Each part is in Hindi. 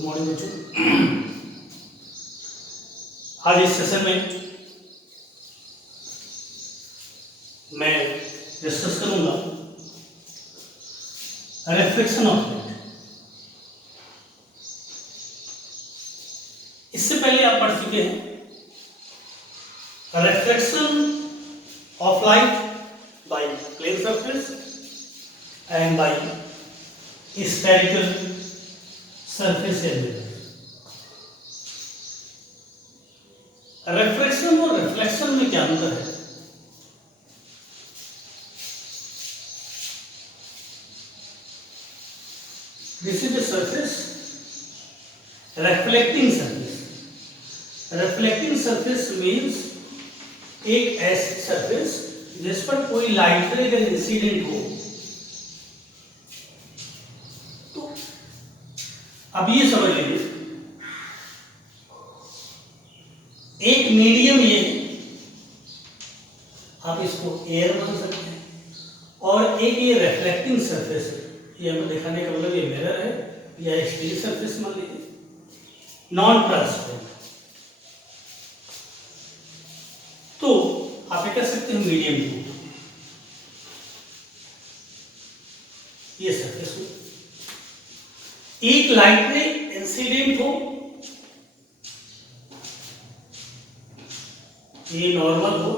गुड मॉर्निंग बच्चों। आज इस सेशन में मैं डिस्कस करूंगा रिफ्लेक्शन ऑफ लाइट। इससे पहले आप पढ़ चुके हैं reflection of light by plane surface and by spherical surface area. Reflection और रिफ्लेक्शन में क्या अंतर है? This is a surface, reflecting surface. Reflecting surface means एक ऐसी सरफेस जिस पर कोई लाइट रे अगर इंसिडेंट हो तो अब ये समझ लीजिए एक मीडियम ये आप इसको एयर मान सकते हैं और एक ये रिफ्लेक्टिंग सरफेस है। ये हमें दिखाने का मतलब ये मिरर है या स्टील सरफेस मान लीजिए, नॉन ट्रांसपेरेंट। तो आप ये कह सकते हैं मीडियम टू ये सरफेस हो, एक लाइट में इंसिडेंट हो, ये नॉर्मल हो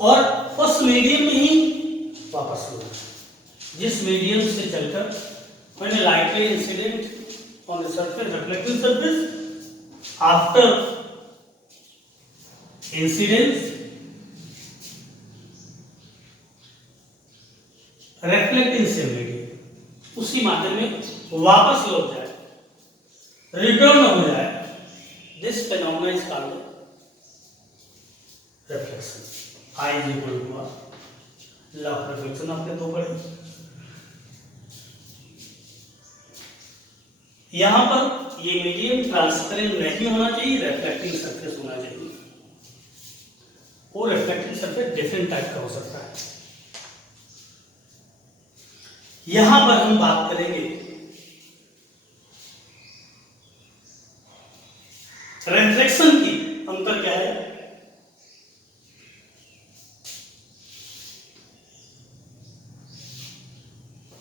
और उस मीडियम में ही वापस हो, जिस मीडियम से चलकर मैंने light ray incident on the surface reflecting surface after incidence reflecting से मीडियम उसी माध्यम में वापस लौट जाए, रिटर्न हो जाए। This phenomena is called reflection. I is equal to law of reflection आपने दो पढ़े। यहां पर ये मीडियम ट्रांसपेरेंट नहीं होना चाहिए, रिफ्लेक्टिंग सरफेस होना चाहिए। वो रिफ्लेक्टिंग सरफेस डिफरेंट टाइप का हो सकता है। यहां पर हम बात करेंगे रिफ्लेक्शन की। अंतर क्या है?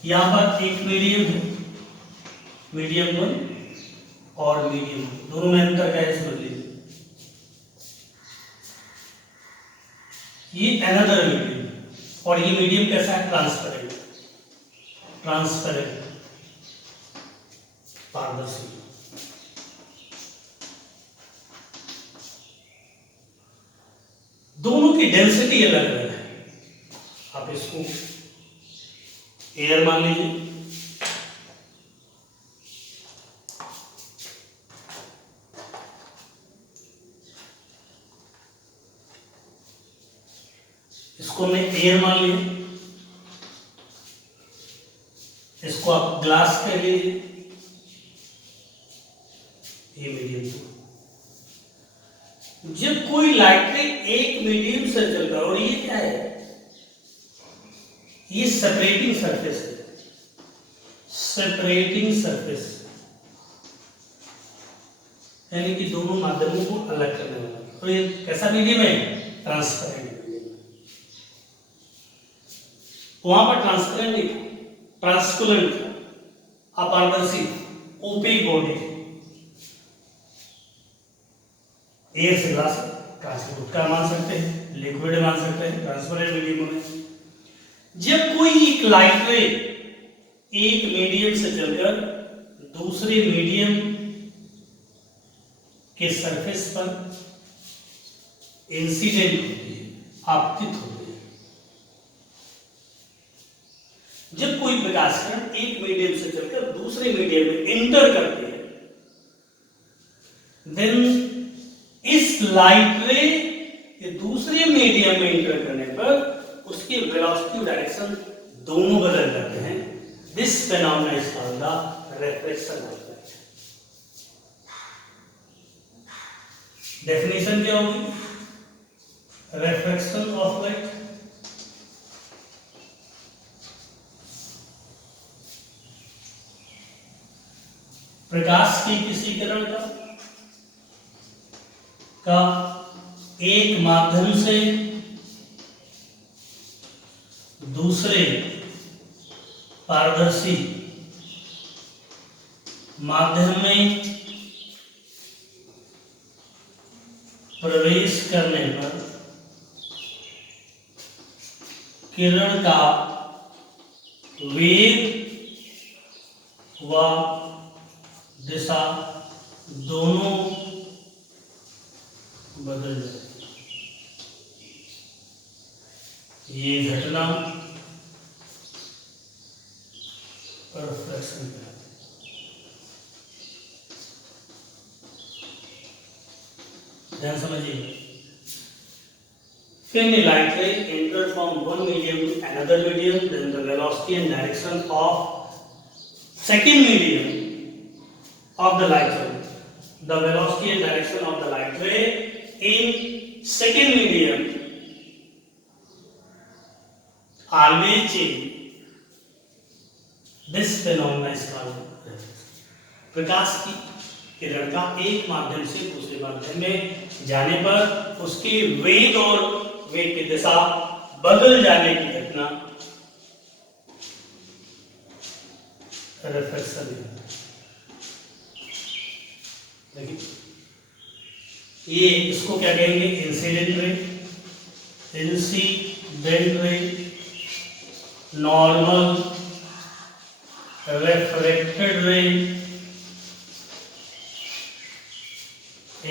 यहां पर एक मीडियम है, मीडियम वन और मीडियम दोनों में अंतर क्या है समझ लीजिए। ये अनदर मीडियम और ये मीडियम कैसा है? ट्रांसपेरेंट, ट्रांसपेरेंट पारदर्शी। दोनों की डेंसिटी अलग अलग है। आप इसको एयर मान लीजिए, इसको हमने एयर मान लिया, इसको आप ग्लास कह लीजिए, ये मीडियम। जब कोई लाइट रे एक मीडियम से चलकर, और ये क्या है? ये सेपरेटिंग सरफेस है, सेपरेटिंग सरफेस यानी कि दोनों माध्यमों को अलग करने वाला। तो ये कैसा मीडियम है? Transparent medium. वहां पर ट्रांसपेरेंट नहीं, ट्रांसपेरेंट, अपारदर्शी, ओपेक बॉडी। एयर से ग्लास ट्रांसपोर्ट का मान सकते हैं, लिक्विड मान सकते हैं, ट्रांसपेरेंट मीडियम में। जब कोई एक लाइट रे एक मीडियम से चलकर दूसरे मीडियम के सरफेस पर इंसिडेंट होती है, आपतित होती है। जब कोई प्रकाश किरण एक मीडियम से चलकर दूसरे मीडियम में एंटर करती है, देन इस लाइट रे के दूसरे मीडियम में एंटर करने पर उसकी वेलोसिटी डायरेक्शन दोनों बदल जाते हैं। This phenomena is called the reflection of light. Definition क्या होगी? रिफ्लेक्शन ऑफ लाइट प्रकाश की किसी किरण का एक माध्यम से दूसरे पारदर्शी माध्यम में प्रवेश करने पर किरण का वेग व दिशा दोनों बदल जाए। ये घटना रिफ्लेक्शन है। ध्यान समझिए। When a light ray enters from one medium to another medium, then the velocity and direction of second medium of the light ray, the velocity and direction of the light ray in second medium always change. This phenomenon is called reflection. प्रकाश की किरण का एक माध्यम से दूसरे माध्यम में जाने पर उसके वेग और वेग की दिशा बदल जाने की घटना रिफ्लेक्शन है। देखिए, ये इसको क्या कहेंगे? Incident ray, incident ray, normal, refracted रे,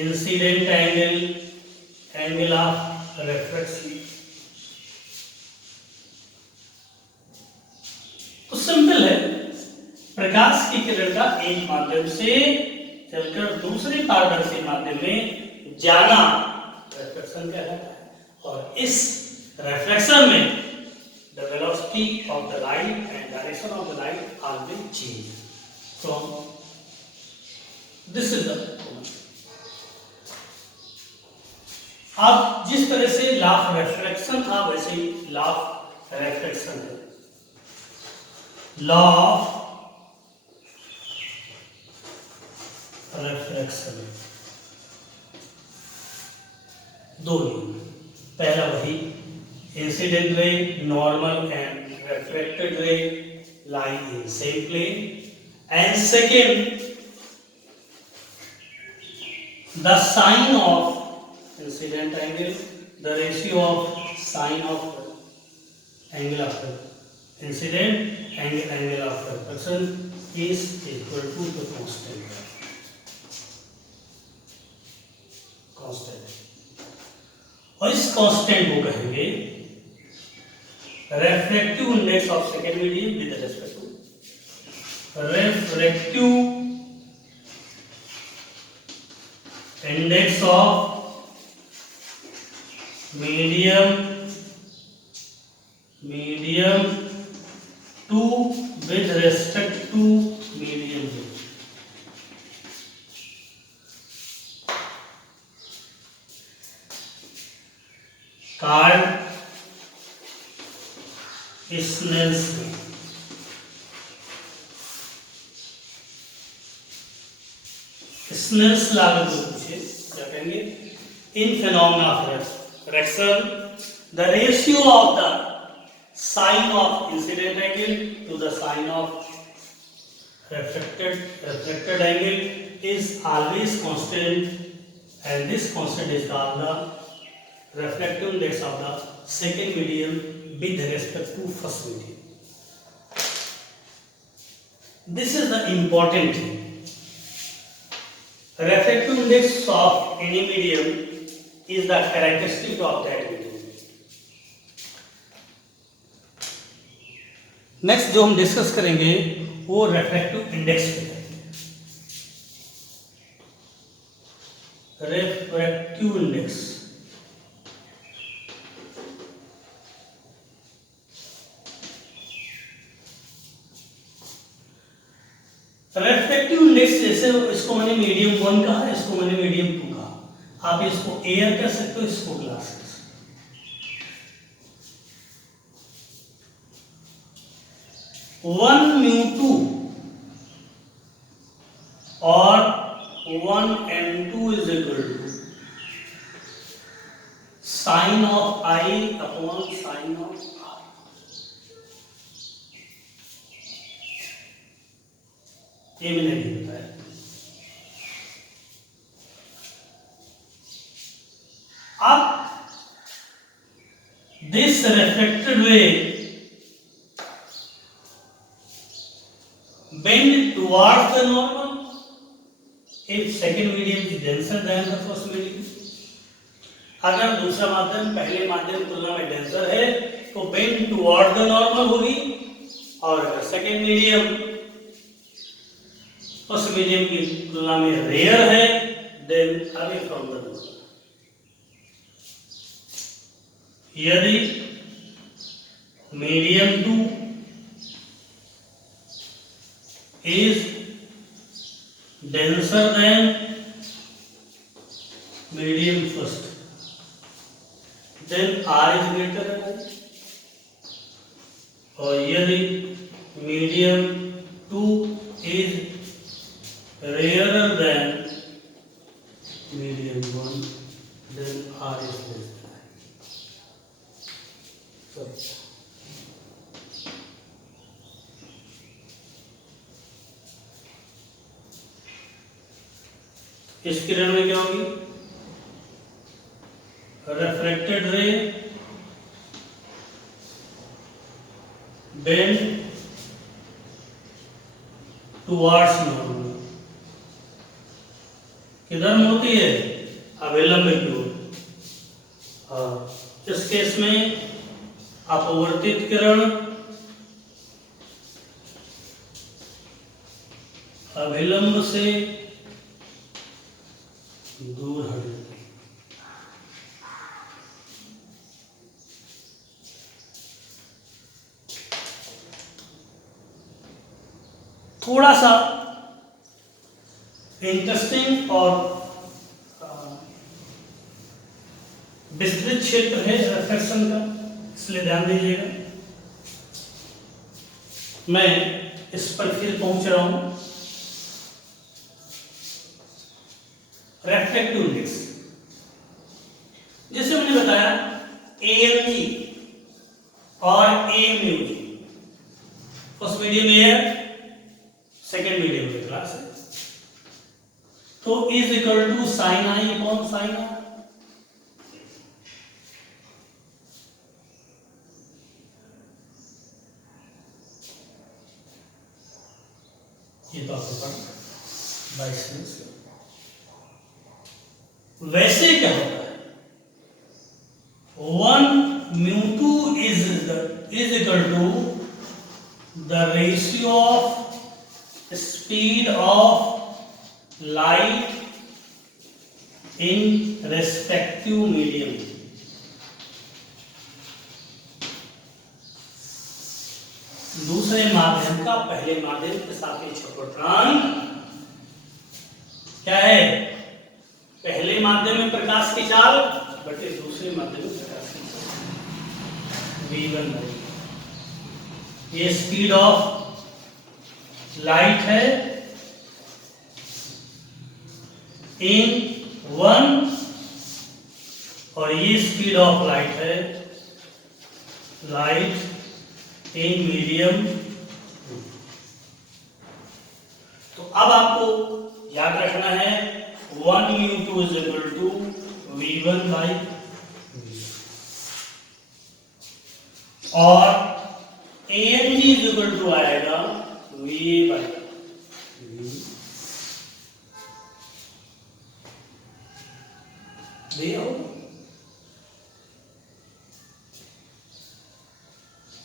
incident angle, angle of refraction. तो सिंपल है, प्रकाश की किरण का एक माध्यम से चलकर दूसरे पारदर्शी माध्यम में जाना रिफ्लेक्शन कहलाता है। और इस रिफ्लेक्शन में the velocity of the light and direction of the light always change from this is the moment. अब जिस तरह से लॉ ऑफ रिफ्लेक्शन था वैसे ही लॉ ऑफ रिफ्लेक्शन है। लॉ ऑफ रिफ्लेक्शन दो नियम। पहला वही incident ray, normal and refracted ray lie in same plane, and second, the sine of incident angle, the ratio of sine of angle of incident angle of reflection is equal to the constant. और इस कांस्टेंट को कहेंगे refractive index of second medium with respect to refractive index of medium to with respect to medium two. कार्ड स्नेल्स लागू को पूछे क्या कहेंगे? In phenomena of refraction the ratio of the sine of incident angle to the sine of refracted angle is always constant, and this constant is called the refractive index of the second medium with respect to first medium. This is the important thing. Refractive index of any medium is the characteristic of that medium. Next जो हम डिस्कस करेंगे वो रिफ्रैक्टिव इंडेक्स पे है। रिफ्रैक्टिव इंडेक्स रिफ्रैक्टिव इंडेक्स जैसे इसको मैंने मीडियम 1 कहा, इसको मैंने मीडियम 2 कहा। आप इसको एयर कह सकते हो, इसको ग्लास कह सकते हो। 1 μ2 sine of i upon sine of r. ये मैंने नहीं बताया। अब this refracted ray bend towards the normal if second medium is denser than the first medium। अगर दूसरा माध्यम पहले माध्यम की तुलना में डेंसर है तो बेंड टुवर्ड द नॉर्मल होगी, और अगर सेकेंड मीडियम फर्स्ट मीडियम की तुलना में रेयर है then away from the normal. यदि medium 2 is denser than medium first, then R is greater than, और यदि medium 2 is rarer than medium 1, then R is less than। इस किरण में क्या होगी? Reflected ray bend towards normal. किधर होती है? अविलंब की ओर। इस केस में अपवर्तित किरण अविलंब से दूर हट जाती है। थोड़ा सा इंटरेस्टिंग और विस्तृत क्षेत्र है रिफ्लेक्शन का, इसलिए ध्यान दीजिएगा। मैं इस पर फिर पहुंच रहा हूं। रेफ्लेक्टिव इंडेक्स, जैसे मैंने बताया AMG और AMUG, first medium air, second medium में क्लास है, तो is equal to sine i upon sine r. ये तो आपको पढ़ा 22 में से। वैसे क्या होता है? 1 μ2 is equal to the ratio of speed of light in respective medium। दूसरे माध्यम का पहले माध्यम के सापेक्ष अपवर्तनांक क्या है? पहले माध्यम में प्रकाश की चाल बटे दूसरे माध्यम में प्रकाश की चाल v1 है। ये स्पीड ऑफ लाइट है इन 1, और ये स्पीड ऑफ लाइट है लाइट इन मीडियम 2। तो अब आपको याद रखना है 1 μ2 is equal to v1 by v, और AMG is equal to आएगा va by v।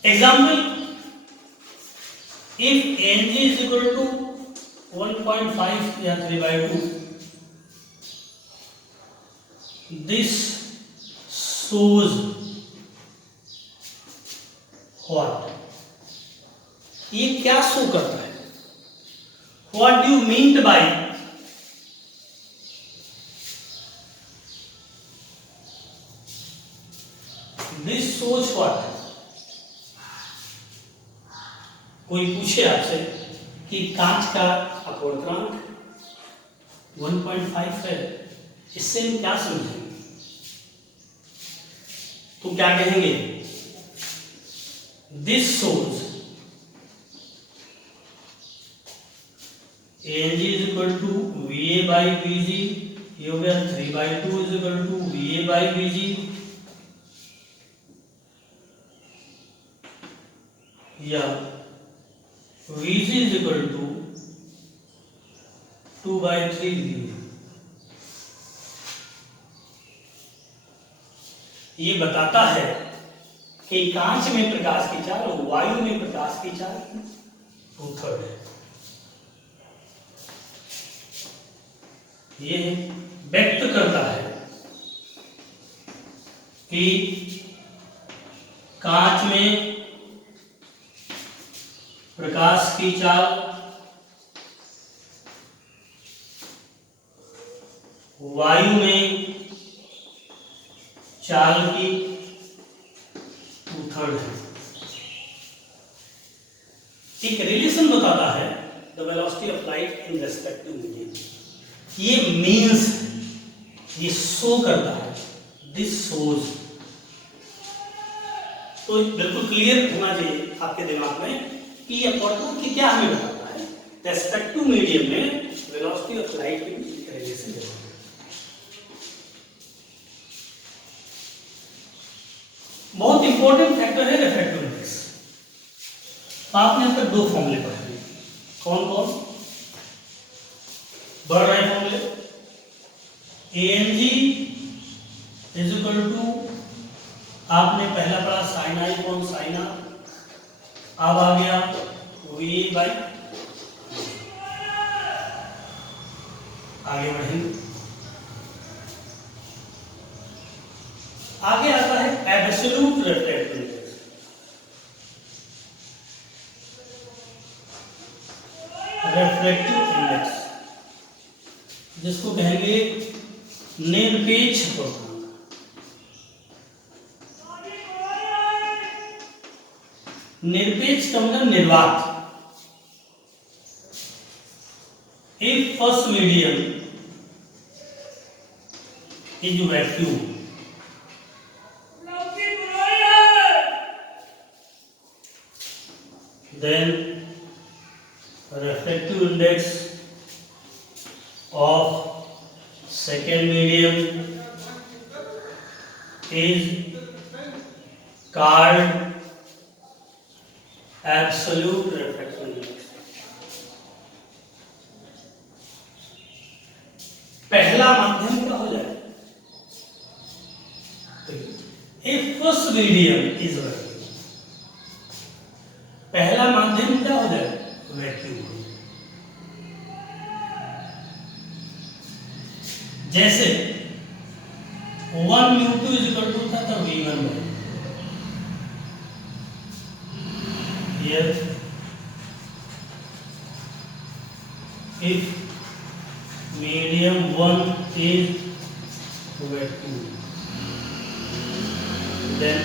Example, if AMG is equal to 1.5 या 3/2, this shows what? ये क्या शो करता है? What do you mean by? This shows what? कोई पूछे आपसे कि कांच का अपवर्तनांक 1.5 है, इससे हम क्या समझेंगे? तो क्या कहेंगे, this shows ANG is equal to VA by VG, ये हो गया 3/2 is equal to VA by VG, या VG is equal to 2/3 VA। ये बताता है कि कांच में प्रकाश की चाल और वायु में प्रकाश की चाल 2/3 है। ये व्यक्त करता है कि कांच में प्रकाश की चाल वायु में चाल की 2/3 है। एक रिलेशन बताता है the velocity of light in respect to medium. ये मीन्स, ये शो करता है, दिस शोज। तो बिल्कुल क्लियर होना चाहिए आपके दिमाग में कि ये पढ़ना कि क्या हमें बताता है, रेस्पेक्ट टू मीडियम में वेलोसिटी ऑफ लाइट की रिलेशन है। बहुत इंपॉर्टेंट फैक्टर है रिफ्रैक्टिव इंडेक्स। आपने अब तक दो फॉर्मूले पढ़े, कौन कौन बढ़ रहे फॉर्मूले, ANG इज इक्वल टू, आपने पहला पढ़ा साइन आई कौन साइन आर, अब आ गया VA बाई, आगे बढ़ेंगे, आगे आता है absolute refractive index. Refractive index जिसको कहेंगे निरपेक्ष पूर्णांक। निरपेक्ष का मतलब निर्वात। If first medium is vacuum, then refractive index of second medium is called absolute refractive index। पहला माध्यम क्या हो जाए, if first medium is vacuum, पहला माध्यम क्या हो जाए, वैक्यूम। जैसे 1μ2 इज इक्वल टू था V1 में, here if medium 1 is vacuum, then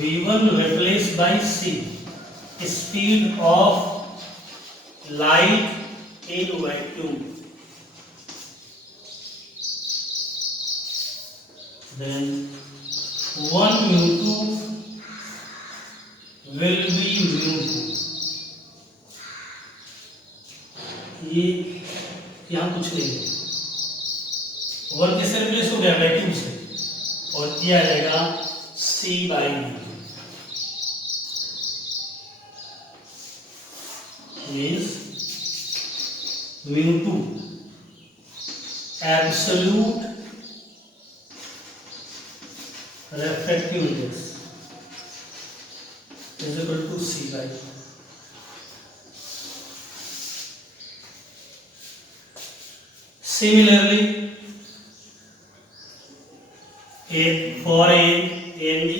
V1 replaced by C, speed of light in vacuum, then 1μ2 will be μ2। ये यहाँ कुछ नहीं है, 1 किससे रिप्लेस हो गया, वैक्यूम से, और ये आ जाएगा C by means μ2 absolute refractive index is equal to C by, similarly for ANG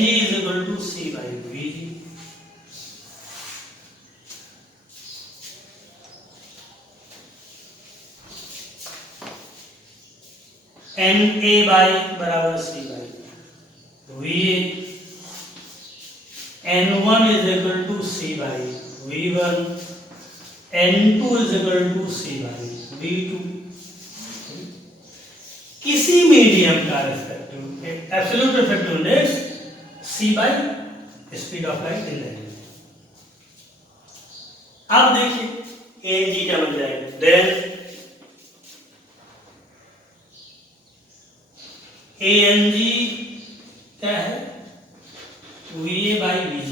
is equal to C by VG, NA by बराबर C by VA, N1 is equal to C by V1, N2 is equal to C by V2, medium का refractive absolute refractive index c by speed of light in that. अब देखिए ANG क्या बन जाएगा, देन ANG क्या है, VA बाई VG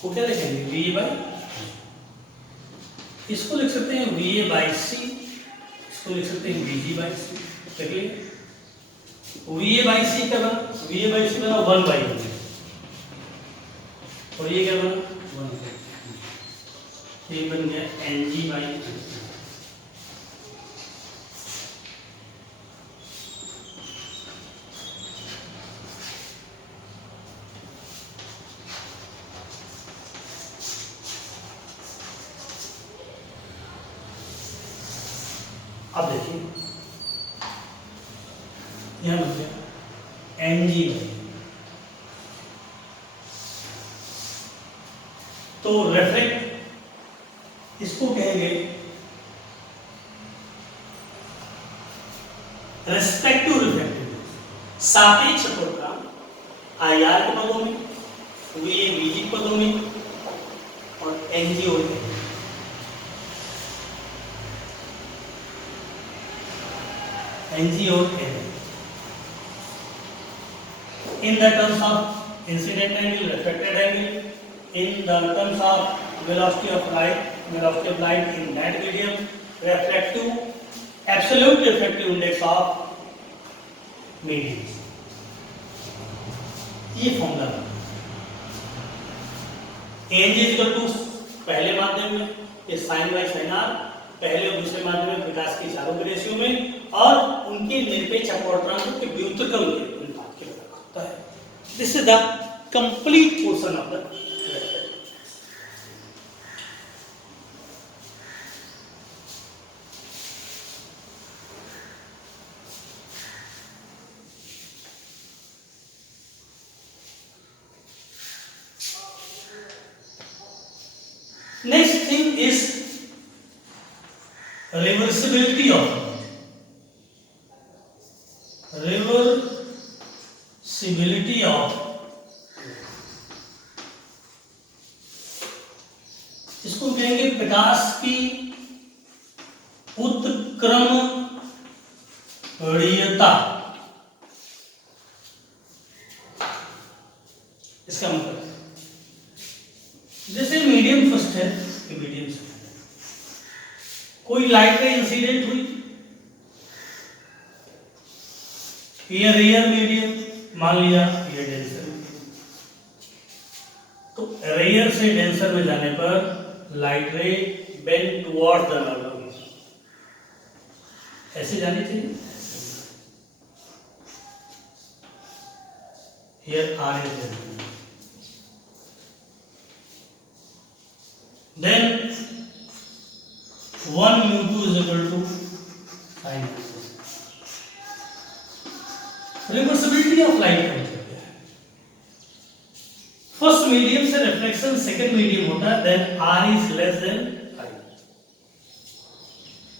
को क्या लिखेंगे, VA बाई, इसको लिख सकते हैं VA बाई C, इसको लिख सकते हैं VG बाई C। देखिए VA बाई C क्या बना, VA बाई C बना 1 बाई, और ये क्या बना 1, ये बन गया NG बाई। अब देखिए यहां बन गया NG बाई, तो रेफ्रेक्ट इसको कहेंगे रेस्पेक्टिव रिफ्रैक्टिव, सापेक्ष अपवर्तनांक IR के पदों में, VA VG के पदों में, और NG और NG और in the terms of incident angle, refracted angle, in the terms of velocity of light in that medium, refractive, absolute refractive index of mediums। ये फॉर्मूला ANG इक्वल टू पहले माध्यम में ये साइन बाई साइन आर, पहले और दूसरे माध्यम में प्रकाश की चारों के रेशियो में, और उनके निरपेक्ष अपवर्तनांकों के व्युत्क्रम के अनुपात के बराबर होता है। This is the complete portion of the next thing is reversibility of इसको कहेंगे प्रकाश की उत्क्रमणीयता। इसका मतलब जैसे मीडियम फर्स्ट है, मीडियम सेकंड, कोई लाइट रे इंसिडेंट हुई, ये रेयर मीडियम मान लिया, ये डेंसर, तो रेयर से डेंसर में जाने पर लाइट रे बेंड टुवर्ड द नॉर्मल, ऐसे जानी चाहिए। Here r is then 1 mu2 is equal to sin। Reversibility of light का मतलब क्या है, फर्स्ट मीडियम से रिफ्लेक्शन सेकंड मीडियम होता है, then r is less than I।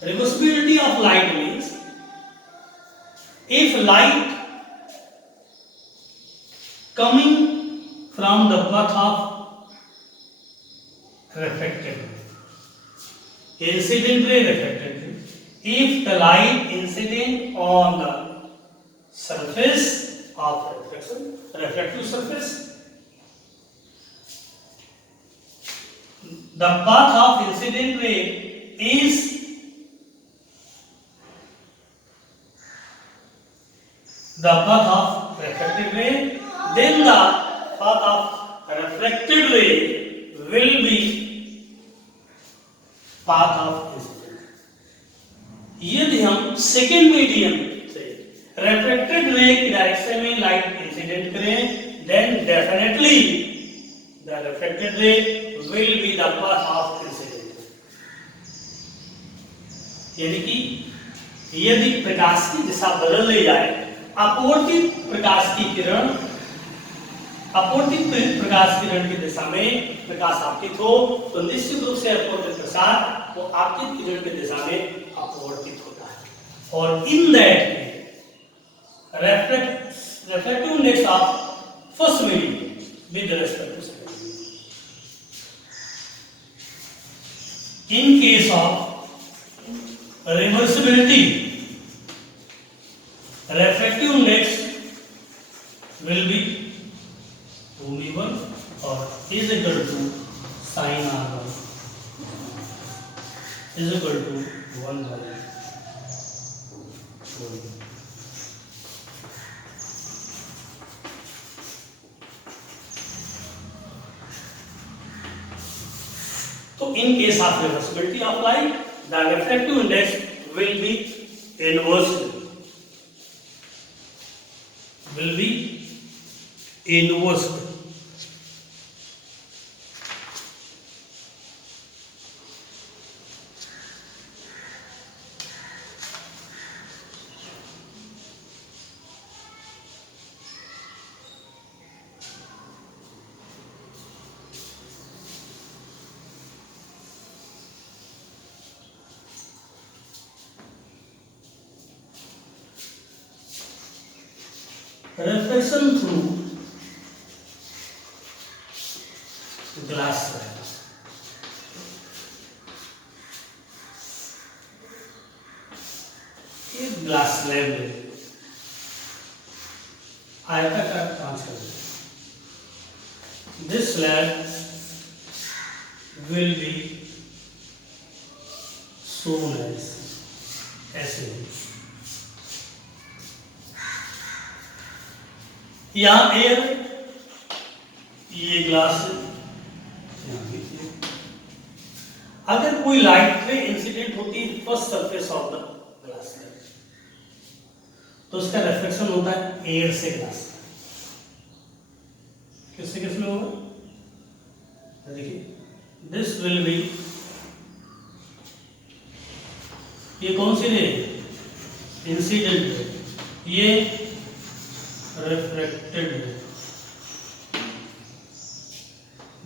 Reversibility of light means if light coming from the path of refracted ray, incident ray, refracted ray, if the light incident on the surface of reflection, refractive surface, the path of incident ray is the path of refracted ray, then the path of reflected ray will be path of incident। यदि हम सेकेंड मीडियम से रिफ्लेक्टेड रे की डायरेक्शन में लाइट इंसिडेंट करें, then definitely the reflected ray will be the path of incident। यानी कि यदि प्रकाश की दिशा बदल ली जाए, अपवर्तित प्रकाश की किरण अपवर्तित प्रकाश किरण की दिशा में प्रकाश आपतित हो तो निश्चित रूप से अपवर्तित प्रकाश वो आपतित किरण की दिशा में अपवर्तित होता है। और in that refractive index of first medium with respect to second medium. In case of reversibility, refractive index will be 2v1 or is equal to sin r1 is equal to 1 by 2. So in case of reversibility of light, the refractive index will be inversely. Will be inversely. Reflection through glass slab. ये ग्लास स्लैब है, आयताकार कांच का। This slab will be shown as ऐसे। यहाँ एयर, ये ग्लास है, अगर कोई लाइट रे इंसिडेंट होती है first surface of the glass तो उसका रिफ्लेक्शन होता है एयर से ग्लास। किससे किसमें होगा? देखिए, दिस विल बी, ये कौन सी रे? इंसिडेंट रे, ये refracted ray.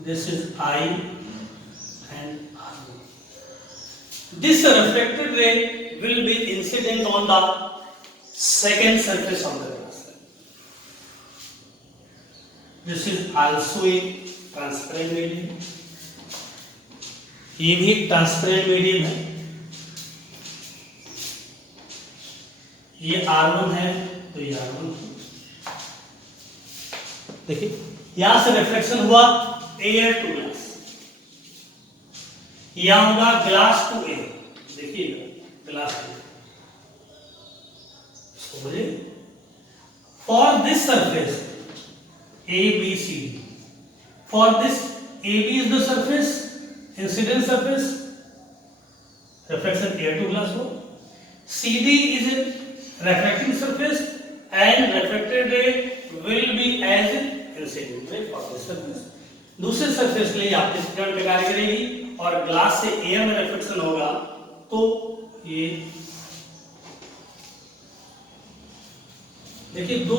This is I and R. This refracted ray will be incident on the second surface of the glass. This is also a transparent medium. ये भी एक ट्रांसपेरेंट मीडियम है। ये R1 है तो ये R1 है। देखिए, यहां से रिफ्लेक्शन हुआ एयर टू ग्लास, यहां होगा ग्लास टू एयर। देखिएगा, ग्लास टू समझे। For this surface A B C, for this A B is the surface, incident surface, reflection air to glass हो। C D is a refracting surface and refracted ray will be as incident ray for this surface. दूसरे सरफेस के लिए आपके किरण पे कार्य करेगी और ग्लास से एयर में रिफ्लेक्शन होगा तो ये देखिए दो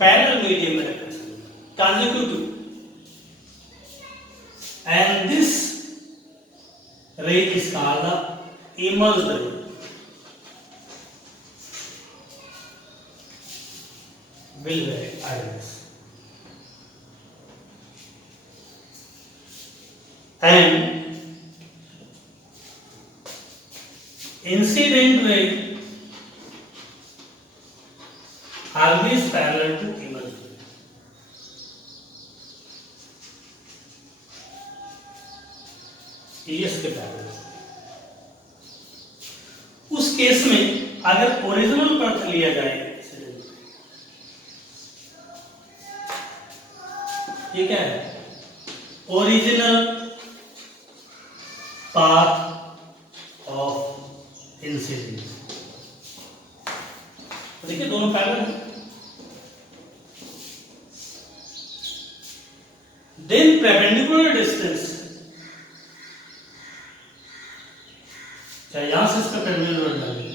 पैरेलल मीडियम में reflection consecutive and this ray is called the immersed ray. Will vary iris. And incident ray always parallel to emergent ray. ये इसके पैरेलल। उस केस में अगर ओरिजिनल पथ लिया जाए, ये क्या है? Original path of incident. देखिए दोनों पैरेलल हैं। देन परपेंडिकुलर डिस्टेंस, चाहे यहां से इसका परपेंडिकुलर डालेंगे,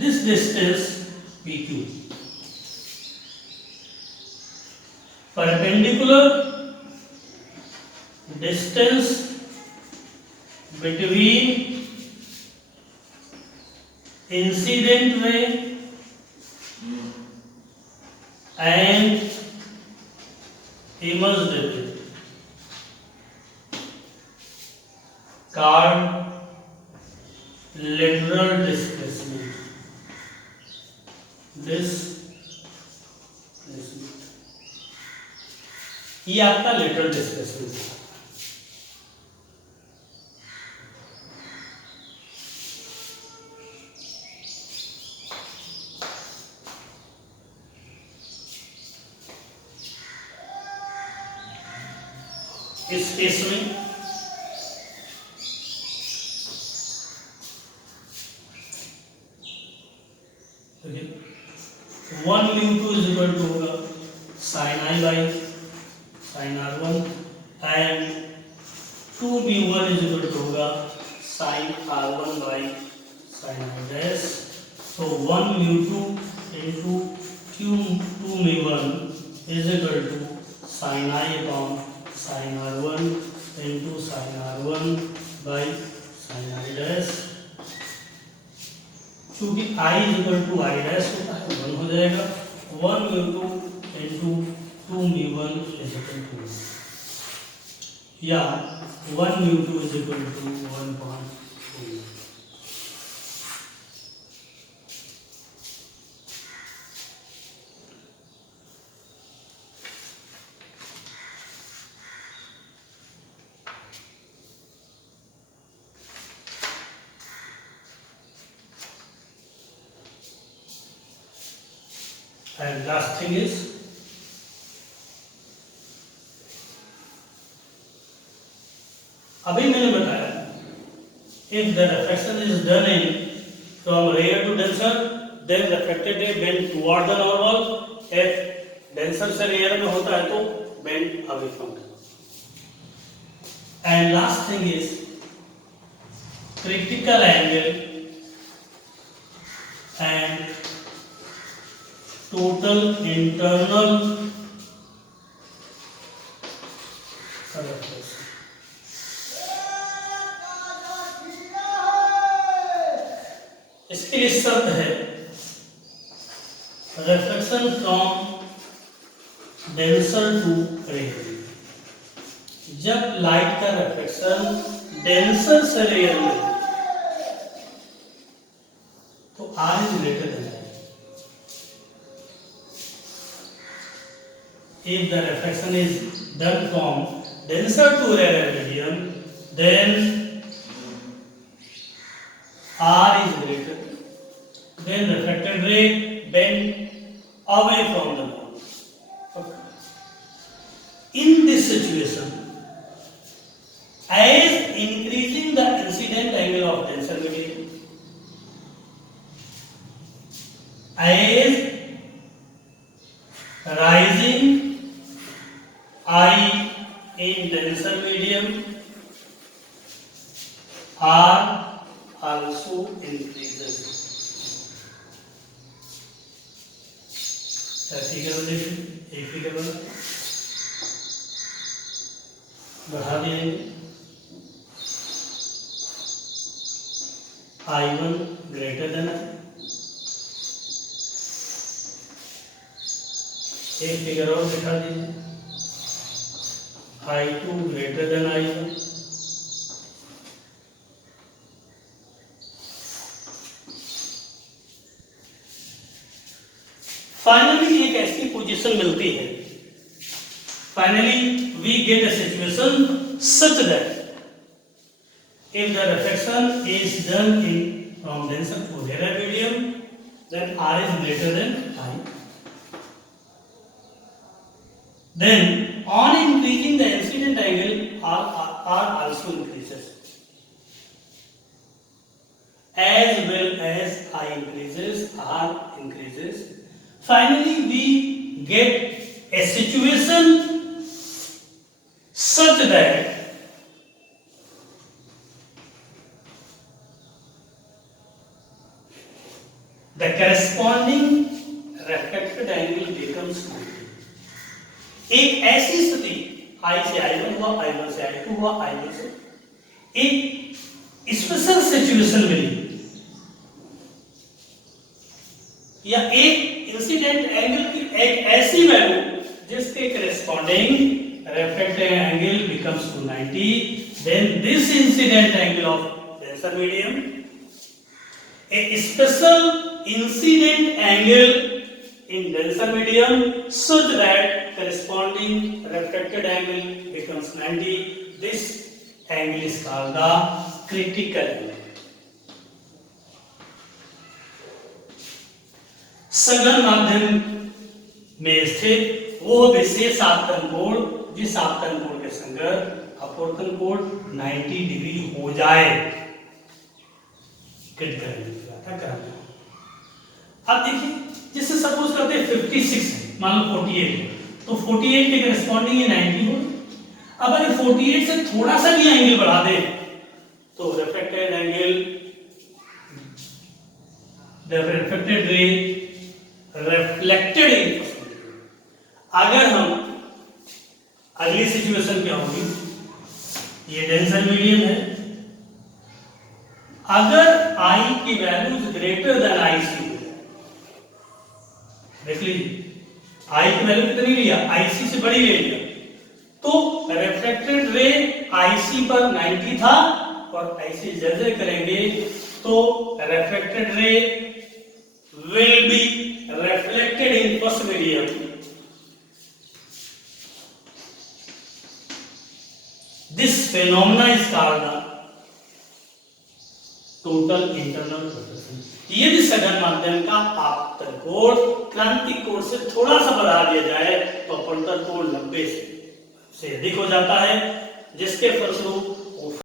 this distance PQ. Perpendicular distance between incident ray and imaged ray called lateral displacement. ये आपका लेटरल डिस्प्लेसमेंट है। इस केस में one mu two is equal to होगा sine i by sine r one and two mu one is equal to होगा sine r one by sine i dash. तो one mu two into two mu one is equal to sine i upon sine r one into sine r one by sine i dash. चूंकि i is equal to i dash होता है वन हो जाएगा, one mu two into two mu one is equal to या one mu two is equal to 1.2। And last thing is अभी मैंने बताया if the reflection is done in from rear to denser then reflected ray bend toward the normal, if denser से rear में होता है तो bend away from the normal. And last thing is critical angle and total internal reflection. इसके लिए शर्त है reflection from denser to rare. जब लाइट का रिफ्लेक्शन डेंसर से रेयर में तो r is greater than. If the reflection is done from denser to rarer medium, then R is greater. Then reflected ray bend away from the normal. Okay. In this situation, as increasing the incident angle of denser medium, as rising I in denser medium R also increases. Figure देखिए, एक फिगर बढ़ा देंगे I1 ग्रेटर देन एक फिगर और दिखा दीजिए I2 greater than I1। Finally एक ऐसी पोजीशन मिलती है, finally we get a situation such that if the reflection is done in from denser to rarer medium then R is greater than I. Then on increasing the incident angle R also increases as well as I increases R increases. Finally we get a situation such that the corresponding refracted angle becomes 90। एक ऐसी स्थिति I से I1 हुआ, I1 से I2 हुआ, I2 से एक स्पेशल सिचुएशन मिली या एक इंसिडेंट एंगल की एक ऐसी वैल्यू जिसके corresponding refracted angle becomes to 90, then this incident angle of denser medium, a special incident angle in denser medium such that corresponding refracted angle becomes 90. This angle is called the critical angle. सघन माध्यम में स्थित वो विशेष आपतन कोण जिस आपतन कोण के संगत अपवर्तन कोण 90 डिग्री हो जाए, क्रिटिकल एंगल। अब देखिए, जिससे सपोज करते हैं 56 है, मान लो 48, तो 48 के करस्पॉन्डिंग ये 90 हो। अब अगर 48 से थोड़ा सा भी एंगल बढ़ा दे तो reflected angle, reflected ray reflected in. अगर हम अगली सिचुएशन क्या होगी, ये डेंसर मीडियम है, अगर I की वैल्यूज ग्रेटर देन IC, देख लीजिए I की वैल्यू कितनी लिया, IC से बड़ी ले लिया, तो रिफ्लेक्टेड रे IC पर 90 था और IC जैसे करेंगे तो reflected ray will be reflected in first medium। This phenomena is called the total internal reflection। यदि सघन माध्यम का आपतन कोण क्रांतिक कोण से थोड़ा सा बढ़ा दिया जाए तो अपवर्तन कोण 90 से अधिक हो जाता है, जिसके फलस्वरूप